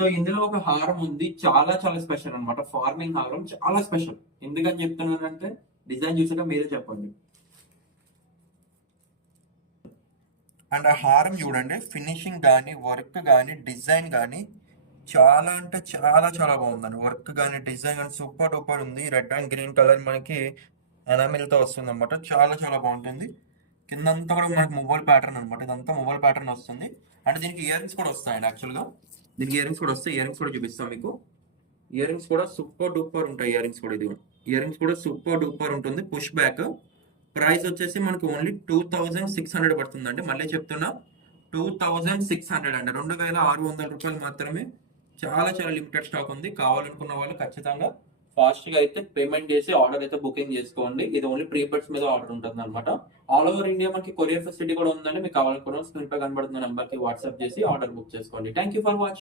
So ఇందులో ఒక హారం ఉంది, చాలా చాలా స్పెషల్ అన్నమాట. ఫార్మింగ్ హారం చాలా స్పెషల్. ఎందుకని చెప్తున్నానంటే డిజైన్ చూసాక మీరే చెప్పండి. అండ్ ఆ హారం చూడండి, ఫినిషింగ్ కానీ వర్క్ కానీ డిజైన్ కానీ చాలా అంటే చాలా చాలా బాగుందండి. వర్క్ కానీ డిజైన్ కానీ సూపర్ డూపర్ ఉంది. రెడ్ అండ్ గ్రీన్ కలర్ మనకి ఎనామిల్ తో వస్తుంది అనమాట. చాలా చాలా బాగుంటుంది. కిందంతా కూడా మనకి మొబైల్ ప్యాటర్న్ అనమాట. ఇదంతా మొబైల్ ప్యాటర్న్ వస్తుంది. అంటే దీనికి ఇయర్ రింగ్స్ కూడా వస్తాయండి. యాక్చువల్గా దీనికి ఇయర్ రింగ్స్ కూడా వస్తాయి. ఇయర్ రింగ్స్ కూడా చూపిస్తాం మీకు. ఇయర్ రింగ్స్ కూడా సూపర్ డూపర్ ఉంటాయి. ఇయర్ రింగ్స్ కూడా ఇది ఇయర్ రింగ్స్ కూడా సూపర్ డూపర్ ఉంటుంది. Push back. ప్రైస్ వచ్చేసి మనకి ఓన్లీ 2600 పడుతుందండి. మళ్ళీ చెప్తున్నా 2600 అండి. 2600 రూపాయలు మాత్రమే. చాలా చాలా లిమిటెడ్ స్టాక్ ఉంది. కావాలనుకున్న వాళ్ళు ఖచ్చితంగా ఫాస్ట్ గా అయితే పేమెంట్ చేసి ఆర్డర్ అయితే బుకింగ్ చేసుకోండి. ఇది ఓన్లీ ప్రీపెడ్స్ మీద ఆర్డర్ ఉంటుంది అనమాట. ఆల్ ఓవర్ ఇండియా మనకి కొరియర్ ఫెసిలిటీ కూడా ఉందండి. మీకు కావాలనుకున్న స్క్రీన్ పై కనబడుతున్న నెంబర్ కి వాట్సాప్ చేసి ఆర్డర్ బుక్ చేసుకోండి. Thank you for watching.